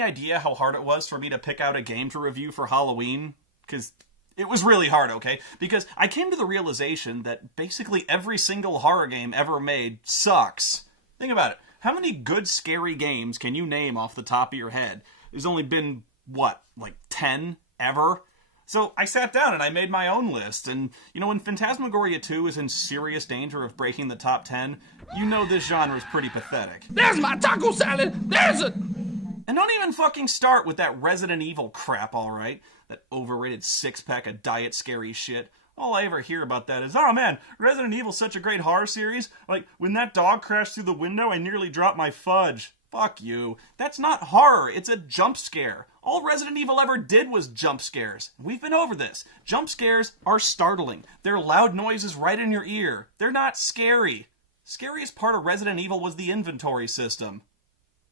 any idea how hard it was for me to pick out a game to review for Halloween? Because it was really hard, okay? Because I came to the realization that basically every single horror game ever made sucks. Think about it. How many good, scary games can you name off the top of your head? There's only been, what, like 10 ever? So I sat down and I made my own list, and, you know, when Phantasmagoria 2 is in serious danger of breaking the top 10, you know this genre is pretty pathetic. There's my taco salad! There's it! And don't even fucking start with that Resident Evil crap, alright? That overrated six-pack of diet scary shit. All I ever hear about that is, oh man, Resident Evil's such a great horror series. Like, when that dog crashed through the window, I nearly dropped my fudge. Fuck you. That's not horror, it's a jump scare. All Resident Evil ever did was jump scares. We've been over this. Jump scares are startling. They're loud noises right in your ear. They're not scary. Scariest part of Resident Evil was the inventory system.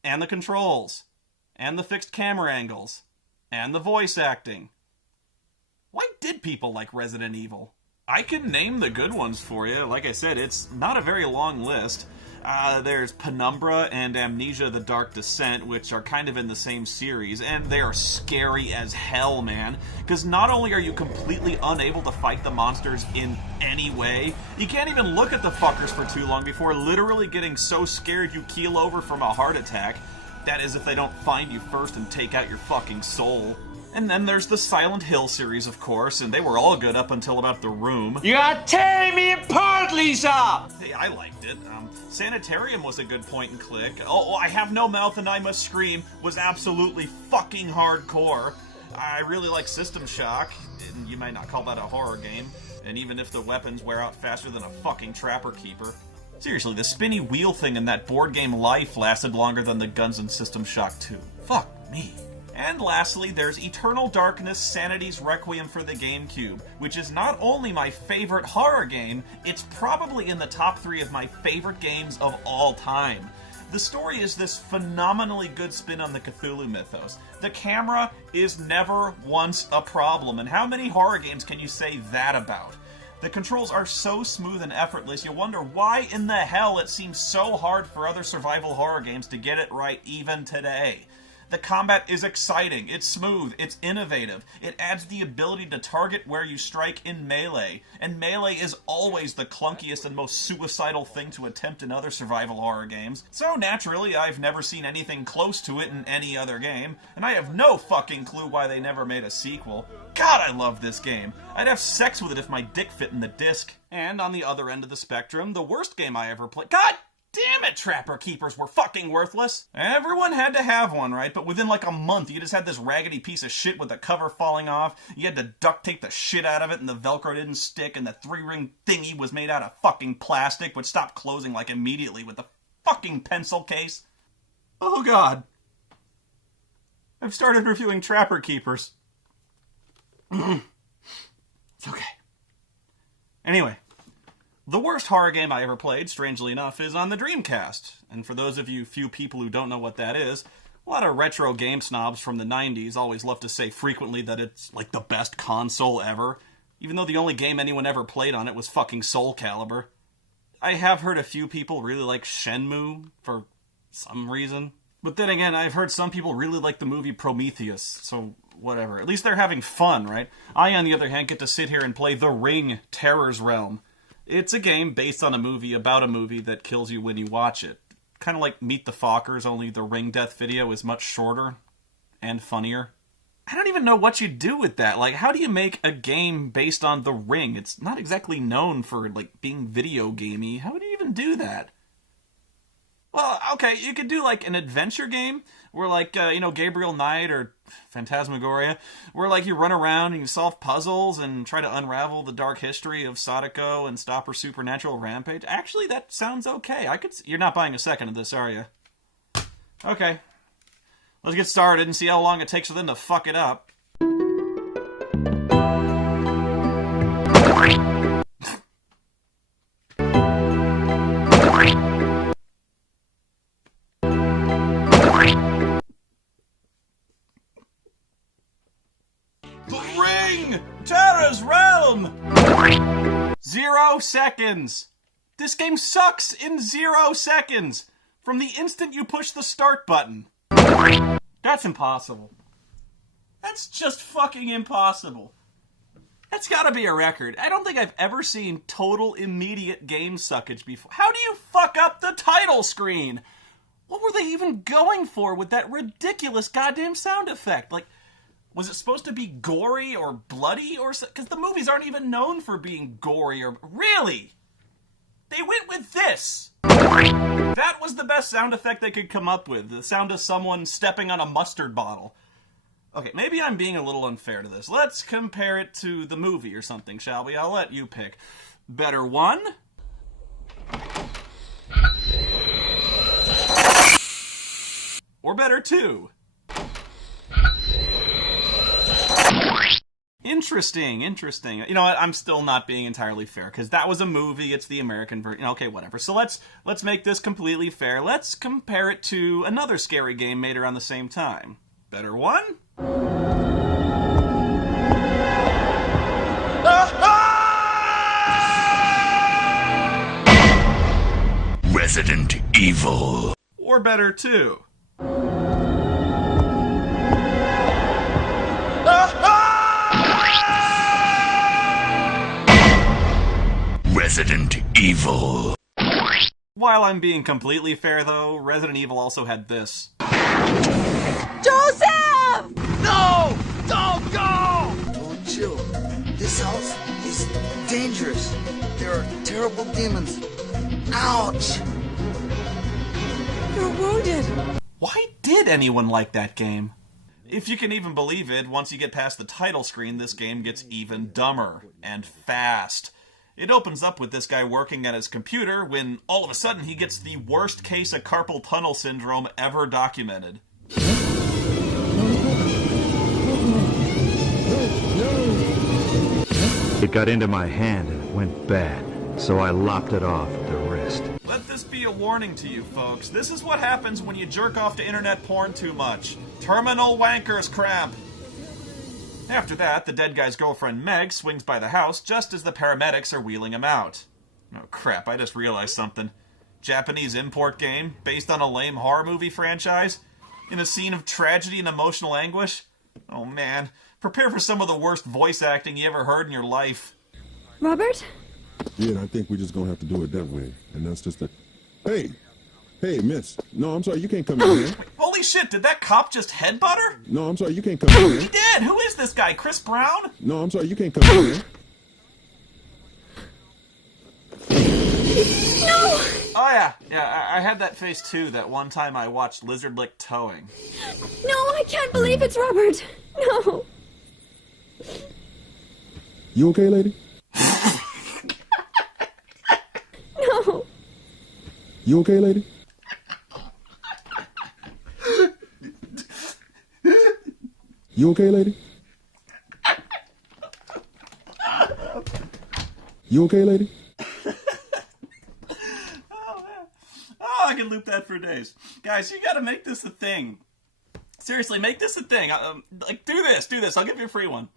And the controls. And the fixed camera angles. And the voice acting. Why did people like Resident Evil? I can name the good ones for you. Like I said, it's not a very long list. There's Penumbra and Amnesia: The Dark Descent, which are kind of in the same series, and they are scary as hell, man. Because not only are you completely unable to fight the monsters in any way, you can't even look at the fuckers for too long before literally getting so scared you keel over from a heart attack. That is if they don't find you first and take out your fucking soul. And then there's the Silent Hill series, of course, and they were all good up until about The Room. You are tearing me apart, Lisa! Hey, I liked it. Sanitarium was a good point and click. Oh, I Have No Mouth and I Must Scream was absolutely fucking hardcore. I really like System Shock, and you might not call that a horror game, and even if the weapons wear out faster than a fucking Trapper Keeper. Seriously, the spinny wheel thing in that board game Life lasted longer than the guns in System Shock 2. Fuck me. And lastly, there's Eternal Darkness: Sanity's Requiem for the GameCube, which is not only my favorite horror game, it's probably in the top 3 of my favorite games of all time. The story is this phenomenally good spin on the Cthulhu mythos. The camera is never once a problem, and how many horror games can you say that about? The controls are so smooth and effortless, you wonder why in the hell it seems so hard for other survival horror games to get it right even today. The combat is exciting, it's smooth, it's innovative, it adds the ability to target where you strike in melee, and melee is always the clunkiest and most suicidal thing to attempt in other survival horror games, so naturally I've never seen anything close to it in any other game, and I have no fucking clue why they never made a sequel. God, I love this game. I'd have sex with it if my dick fit in the disc. And on the other end of the spectrum, the worst game I ever played— God damn it, Trapper Keepers were fucking worthless. Everyone had to have one, right? But within like a month, you just had this raggedy piece of shit with the cover falling off. You had to duct tape the shit out of it, and the Velcro didn't stick, and the 3-ring thingy was made out of fucking plastic, which stopped closing like immediately with the fucking pencil case. Oh god. I've started reviewing Trapper Keepers. It's okay. Anyway. The worst horror game I ever played, strangely enough, is on the Dreamcast. And for those of you few people who don't know what that is, a lot of retro game snobs from the 90s always love to say frequently that it's like the best console ever, even though the only game anyone ever played on it was fucking Soul Calibur. I have heard a few people really like Shenmue for some reason. But then again, I've heard some people really like the movie Prometheus, so whatever. At least they're having fun, right? I, on the other hand, get to sit here and play The Ring: Terror's Realm. It's a game based on a movie about a movie that kills you when you watch it. Kind of like Meet the Fockers, only the ring death video is much shorter and funnier. I don't even know what you do with that. Like, how do you make a game based on The Ring? It's not exactly known for, like, being video gamey. How would you even do that? Well, okay, you could do, like, an adventure game where, like, Gabriel Knight or Phantasmagoria, where, like, you run around and you solve puzzles and try to unravel the dark history of Sadako and stop her supernatural rampage. Actually, that sounds okay. You're not buying a second of this, are you? Okay. Let's get started and see how long it takes for them to fuck it up. Terror's Realm! 0 seconds! This game sucks in 0 seconds! From the instant you push the start button. That's impossible. That's just fucking impossible. That's gotta be a record. I don't think I've ever seen total immediate game suckage before. How do you fuck up the title screen? What were they even going for with that ridiculous goddamn sound effect? Like, was it supposed to be gory or bloody or so? Because the movies aren't even known for being gory or... Really? They went with this. That was the best sound effect they could come up with. The sound of someone stepping on a mustard bottle. Okay, maybe I'm being a little unfair to this. Let's compare it to the movie or something, shall we? I'll let you pick. Better one? Or better two? Interesting. You know what? I'm still not being entirely fair, because that was a movie. It's the American version. Okay, whatever. So let's make this completely fair. Let's compare it to another scary game made around the same time. Better one? Resident Evil. Or better two? Resident Evil. While I'm being completely fair, though, Resident Evil also had this. Joseph! No! Don't go! Don't chill. This house is dangerous. There are terrible demons. Ouch! You're wounded. Why did anyone like that game? If you can even believe it, once you get past the title screen, this game gets even dumber and fast. It opens up with this guy working at his computer when all of a sudden he gets the worst case of carpal tunnel syndrome ever documented. It got into my hand and it went bad, so I lopped it off at the wrist. Let this be a warning to you folks. This is what happens when you jerk off to internet porn too much. Terminal wanker's cramp. After that, the dead guy's girlfriend Meg swings by the house just as the paramedics are wheeling him out. Oh crap, I just realized something. Japanese import game, based on a lame horror movie franchise? In a scene of tragedy and emotional anguish? Oh man, prepare for some of the worst voice acting you ever heard in your life. Robert? Yeah, and I think we're just gonna have to do it that way. And that's just a... Hey! Hey, miss. No, I'm sorry, you can't come in here. Holy shit, did that cop just headbutt her? No, I'm sorry, you can't come in He here. did! Who is this guy, Chris Brown? No, I'm sorry, you can't come in here. No! Oh yeah, I had that face too that one time I watched Lizard Lick Towing. No, I can't believe it's Robert. No. You okay, lady? No. You okay, lady? You okay, lady? You okay, lady? Oh, I can loop that for days. Guys, you gotta make this a thing. Seriously, make this a thing. Like, do this. I'll give you a free one.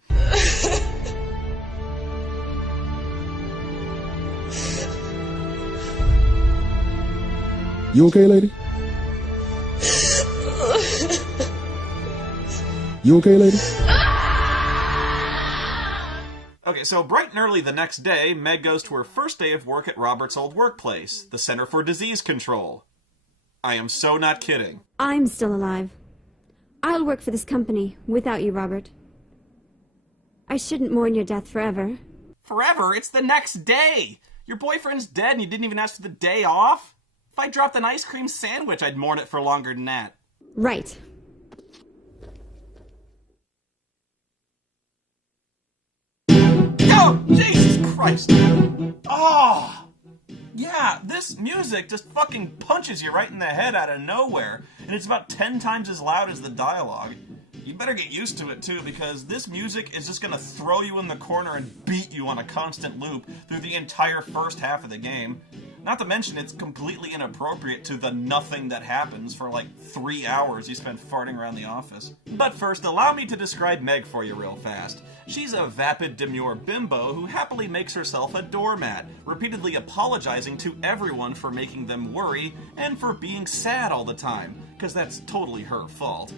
You okay, lady? You okay, lady? Okay, so bright and early the next day, Meg goes to her first day of work at Robert's old workplace, the Center for Disease Control. I am so not kidding. I'm still alive. I'll work for this company without you, Robert. I shouldn't mourn your death forever. Forever? It's the next day! Your boyfriend's dead and you didn't even ask for the day off? If I dropped an ice cream sandwich, I'd mourn it for longer than that. Right. Oh, Jesus Christ! Oh! Yeah, this music just fucking punches you right in the head out of nowhere, and it's about 10 times as loud as the dialogue. You better get used to it, too, because this music is just gonna throw you in the corner and beat you on a constant loop through the entire first half of the game. Not to mention, it's completely inappropriate to the nothing that happens for like 3 hours you spend farting around the office. But first, allow me to describe Meg for you real fast. She's a vapid, demure bimbo who happily makes herself a doormat, repeatedly apologizing to everyone for making them worry and for being sad all the time, because that's totally her fault.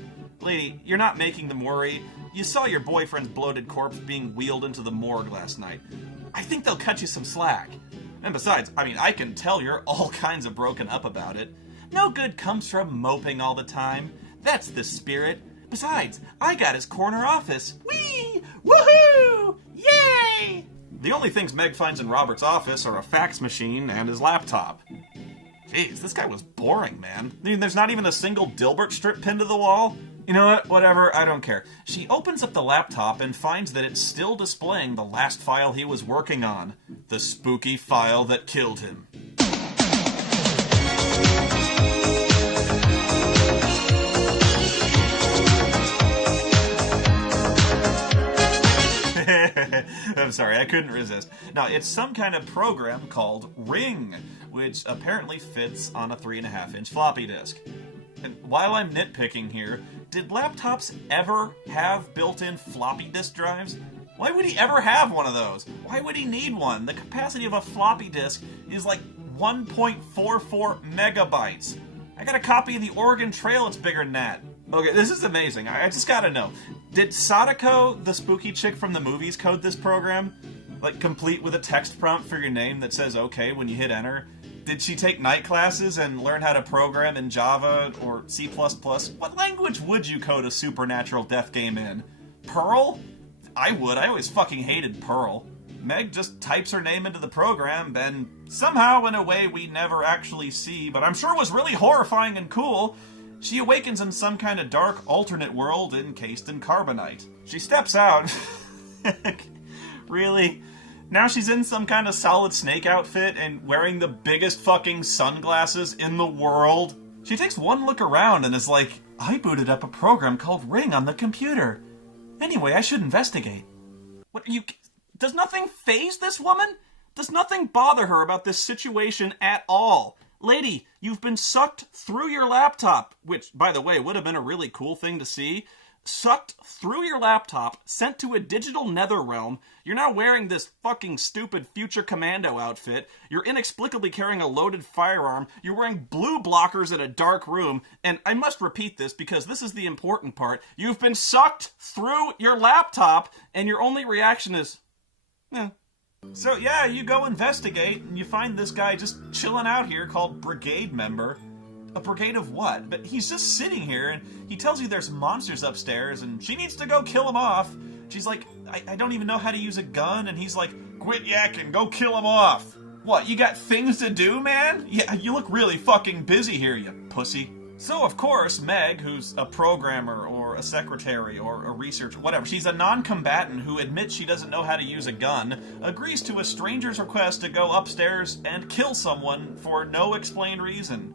Lady, you're not making them worry. You saw your boyfriend's bloated corpse being wheeled into the morgue last night. I think they'll cut you some slack. And besides, I mean, I can tell you're all kinds of broken up about it. No good comes from moping all the time. That's the spirit. Besides, I got his corner office. Whee! Woohoo! Yay! The only things Meg finds in Robert's office are a fax machine and his laptop. Jeez, this guy was boring, man. I mean, there's not even a single Dilbert strip pinned to the wall. You know what? Whatever, I don't care. She opens up the laptop and finds that it's still displaying the last file he was working on. The spooky file that killed him. I'm sorry, I couldn't resist. Now, it's some kind of program called Ring, which apparently fits on a 3.5-inch floppy disk. And while I'm nitpicking here, did laptops ever have built-in floppy disk drives? Why would he ever have one of those? Why would he need one? The capacity of a floppy disk is like 1.44 megabytes. I got a copy of the Oregon Trail, it's bigger than that. Okay, this is amazing. I just gotta know. Did Sadako, the spooky chick from the movies, code this program? Like, complete with a text prompt for your name that says okay when you hit enter? Did she take night classes and learn how to program in Java or C++? What language would you code a supernatural death game in? Perl? I would. I always fucking hated Perl. Meg just types her name into the program, and somehow, in a way we never actually see, but I'm sure was really horrifying and cool, she awakens in some kind of dark alternate world encased in carbonite. She steps out. Really? Now she's in some kind of Solid Snake outfit and wearing the biggest fucking sunglasses in the world. She takes one look around and is like, I booted up a program called Ring on the computer. Anyway, I should investigate. What are you... Does nothing faze this woman? Does nothing bother her about this situation at all? Lady, you've been sucked through your laptop, which, by the way, would have been a really cool thing to see. Sucked through your laptop, sent to a digital nether realm. You're now wearing this fucking stupid future commando outfit. You're inexplicably carrying a loaded firearm. You're wearing blue blockers in a dark room. And I must repeat this because this is the important part. You've been sucked through your laptop, and your only reaction is, eh. So yeah, you go investigate, and you find this guy just chilling out here called Brigade Member. A brigade of what? But he's just sitting here, and he tells you there's monsters upstairs, and she needs to go kill them off. She's like, I don't even know how to use a gun, and he's like, quit yakking, go kill them off. What, you got things to do, man? Yeah, you look really fucking busy here, you pussy. So, of course, Meg, who's a programmer or a secretary or a researcher, whatever, she's a non-combatant who admits she doesn't know how to use a gun, agrees to a stranger's request to go upstairs and kill someone for no explained reason.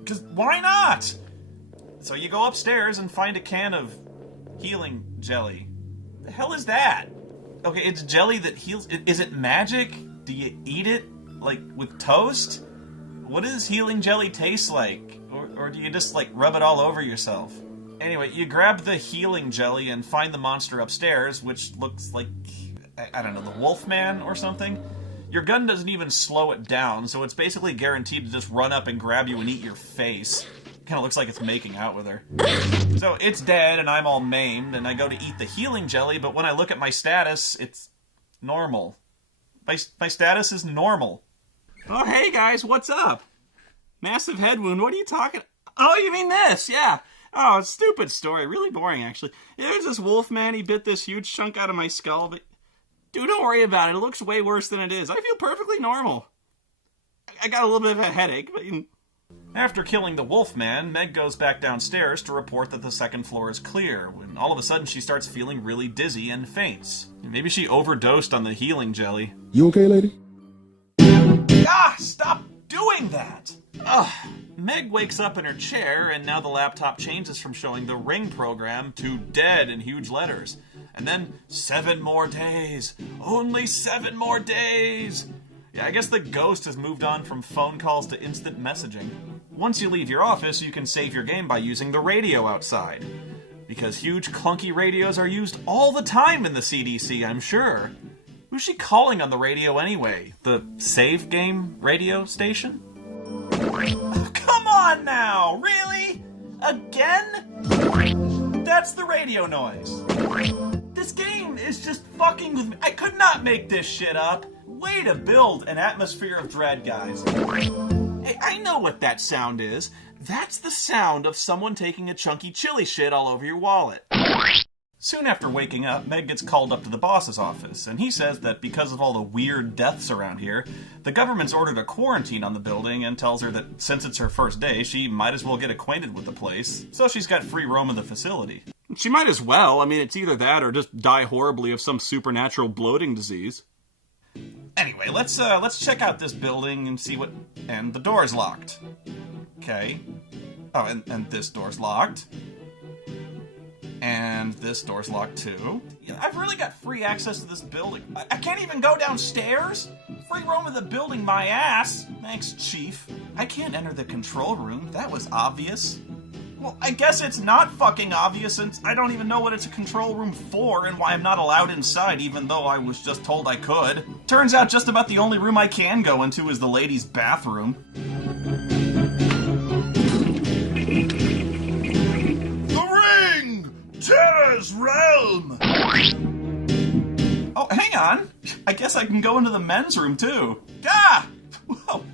Because why not? So you go upstairs and find a can of healing jelly. The hell is that? Okay, it's jelly that heals. Is it magic? Do you eat it, like, with toast? What does healing jelly taste like? Or do you just, like, rub it all over yourself? Anyway, you grab the healing jelly and find the monster upstairs, which looks like, I don't know, the Wolfman or something? Your gun doesn't even slow it down, so it's basically guaranteed to just run up and grab you and eat your face. Kind of looks like it's making out with her. So it's dead, and I'm all maimed, and I go to eat the healing jelly, but when I look at my status, it's normal. My status is normal. Oh, hey guys, what's up? Massive head wound, what are you talking... Oh, you mean this, yeah. Oh, stupid story, really boring, actually. There's this Wolfman, he bit this huge chunk out of my skull, but... Dude, don't worry about it. It looks way worse than it is. I feel perfectly normal. I got a little bit of a headache, but... After killing the Wolfman, Meg goes back downstairs to report that the second floor is clear, when all of a sudden she starts feeling really dizzy and faints. Maybe she overdosed on the healing jelly. You okay, lady? Ah! Stop doing that! Ugh. Meg wakes up in her chair, and now the laptop changes from showing the Ring program to dead in huge letters. And then, 7 more days. Only 7 more days. Yeah, I guess the ghost has moved on from phone calls to instant messaging. Once you leave your office, you can save your game by using the radio outside. Because huge clunky radios are used all the time in the CDC, I'm sure. Who's she calling on the radio anyway? The save game radio station? Oh, come on now! Really? Again? That's the radio noise. This game is just fucking with me. I could not make this shit up. Way to build an atmosphere of dread, guys. Hey, I know what that sound is. That's the sound of someone taking a chunky chili shit all over your wallet. Soon after waking up, Meg gets called up to the boss's office, and he says that because of all the weird deaths around here, the government's ordered a quarantine on the building and tells her that since it's her first day, she might as well get acquainted with the place, so she's got free roam of the facility. She might as well. I mean, it's either that or just die horribly of some supernatural bloating disease. Anyway, let's check out this building and see what... And the door's locked. Okay. Oh, and this door's locked. And this door's locked too. I've really got free access to this building. I can't even go downstairs? Free roam of the building, my ass. Thanks, Chief. I can't enter the control room. That was obvious. Well, I guess it's not fucking obvious since I don't even know what it's a control room for and why I'm not allowed inside even though I was just told I could. Turns out just about the only room I can go into is the ladies' bathroom. Terror's realm! Oh, hang on. I guess I can go into the men's room, too. Ah! Whoa.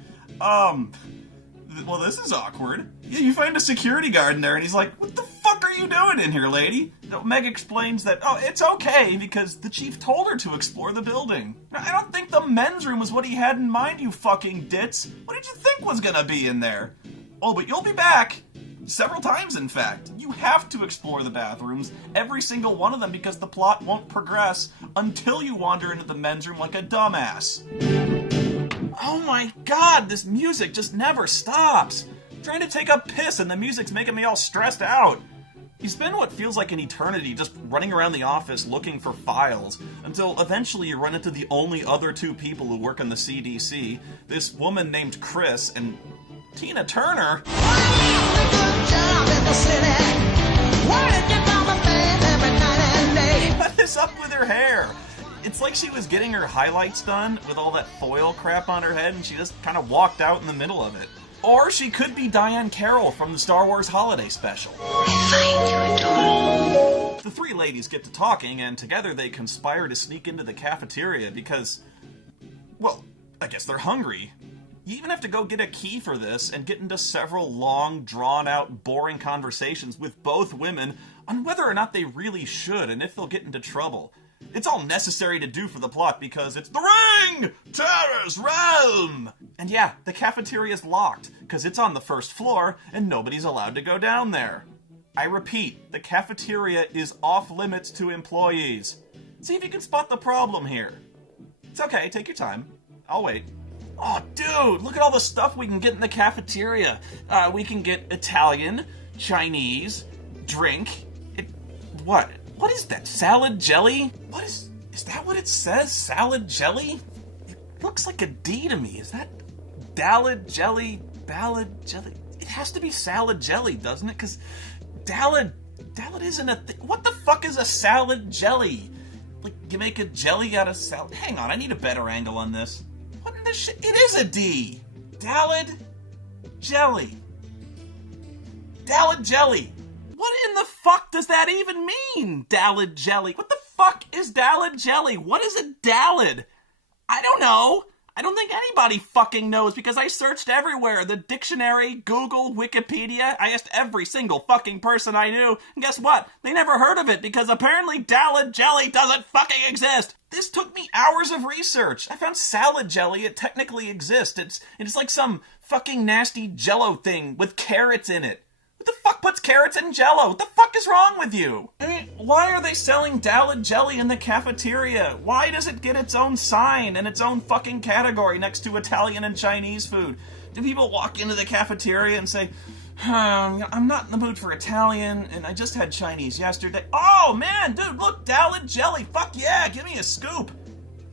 Well, this is awkward. Yeah, you find a security guard in there, and he's like, what the fuck are you doing in here, lady? Meg explains that, oh, it's okay, because the chief told her to explore the building. Now, I don't think the men's room was what he had in mind, you fucking ditz. What did you think was gonna be in there? Oh, but you'll be back. Several times, in fact. You have to explore the bathrooms, every single one of them, because the plot won't progress until you wander into the men's room like a dumbass. Oh my god, this music just never stops. I'm trying to take a piss and the music's making me all stressed out. You spend what feels like an eternity just running around the office looking for files, until eventually you run into the only other two people who work in the CDC, this woman named Chris and Tina Turner. What is up with her hair? It's like she was getting her highlights done with all that foil crap on her head and she just kind of walked out in the middle of it. Or she could be Diane Carroll from the Star Wars Holiday Special. The three ladies get to talking and together they conspire to sneak into the cafeteria because, well, I guess they're hungry. You even have to go get a key for this and get into several long, drawn-out, boring conversations with both women on whether or not they really should and if they'll get into trouble. It's all necessary to do for the plot because it's the Ring! Terror's realm! And yeah, the cafeteria's locked because it's on the first floor and nobody's allowed to go down there. I repeat, the cafeteria is off limits to employees. See if you can spot the problem here. It's okay, take your time. I'll wait. Oh, dude, look at all the stuff we can get in the cafeteria. We can get Italian, Chinese, drink. What? What is that? Salad jelly? What is that what it says? Salad jelly? It looks like a D to me. Is that Dalad jelly? Ballad jelly? It has to be salad jelly, doesn't it? Because Dalad isn't a thing. What the fuck is a salad jelly? Like, you make a jelly out of salad? Hang on, I need a better angle on this. What in the shit? It is a D! Dalad jelly. Dalad jelly. What in the fuck does that even mean? Dalad jelly. What the fuck is Dalad jelly? What is a Dalad? I don't know. I don't think anybody fucking knows because I searched everywhere. The dictionary, Google, Wikipedia. I asked every single fucking person I knew. And guess what? They never heard of it because apparently Dalad jelly doesn't fucking exist. This took me hours of research. I found salad jelly. It technically exists. It's like some fucking nasty jello thing with carrots in it. What the fuck puts carrots in jello? What the fuck is wrong with you? I mean, why are they selling Dalad jelly in the cafeteria? Why does it get its own sign and its own fucking category next to Italian and Chinese food? Do people walk into the cafeteria and say, I'm not in the mood for Italian and I just had Chinese yesterday. Oh man, dude, look, Dalad jelly. Fuck yeah, give me a scoop.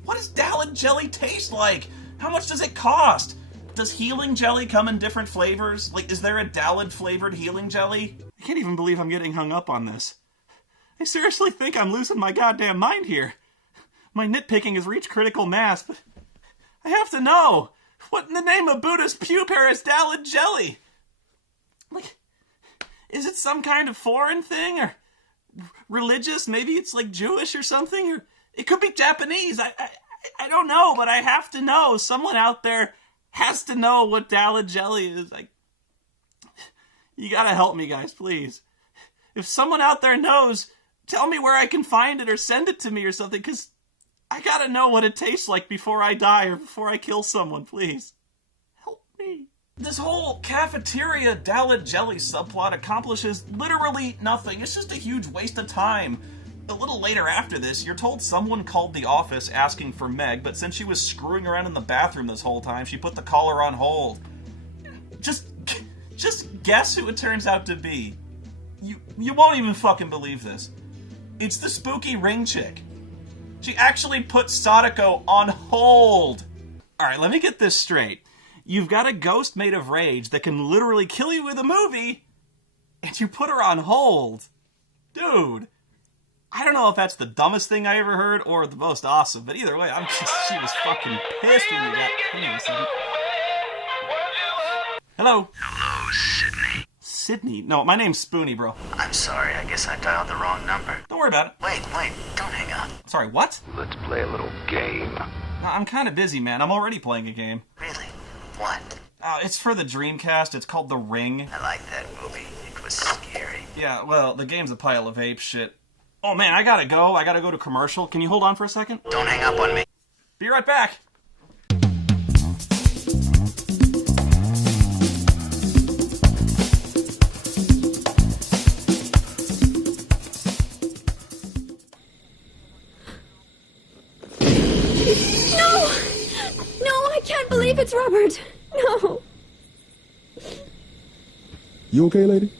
What does Dalad jelly taste like? How much does it cost? Does healing jelly come in different flavors? Like, is there a Dalad-flavored healing jelly? I can't even believe I'm getting hung up on this. I seriously think I'm losing my goddamn mind here. My nitpicking has reached critical mass, but I have to know. What in the name of Buddhist pupair is Dalad jelly? Like, is it some kind of foreign thing, or religious. Maybe it's like Jewish or something, or it could be Japanese. I don't know, but I have to know. Someone out there has to know what Dallet Jelly is. You gotta help me, guys, please. If someone out there knows, tell me where I can find it or send it to me or something, because I gotta know what it tastes like before I die or before I kill someone, please. Help me. This whole cafeteria Dallet Jelly subplot accomplishes literally nothing. It's just a huge waste of time. A little later after this, you're told someone called the office asking for Meg, but since she was screwing around in the bathroom this whole time, she put the caller on hold. Just guess who it turns out to be. You won't even fucking believe this. It's the spooky ring chick. She actually put Sadako on hold. Alright, let me get this straight. You've got a ghost made of rage that can literally kill you with a movie, and you put her on hold. Dude. I don't know if that's the dumbest thing I ever heard or the most awesome, but either way, she was fucking pissed when we got him. Hello? Hello, Sydney. Sydney? No, my name's Spoony, bro. I'm sorry, I guess I dialed the wrong number. Don't worry about it. Wait, don't hang up. Sorry, what? Let's play a little game. I'm kind of busy, man. I'm already playing a game. Really? What? It's for the Dreamcast. It's called The Ring. I like that movie. It was scary. Yeah, well, the game's a pile of ape shit. Oh man, I gotta go. I gotta go to commercial. Can you hold on for a second? Don't hang up on me. Be right back. No, I can't believe it's Robert. No. You okay, lady?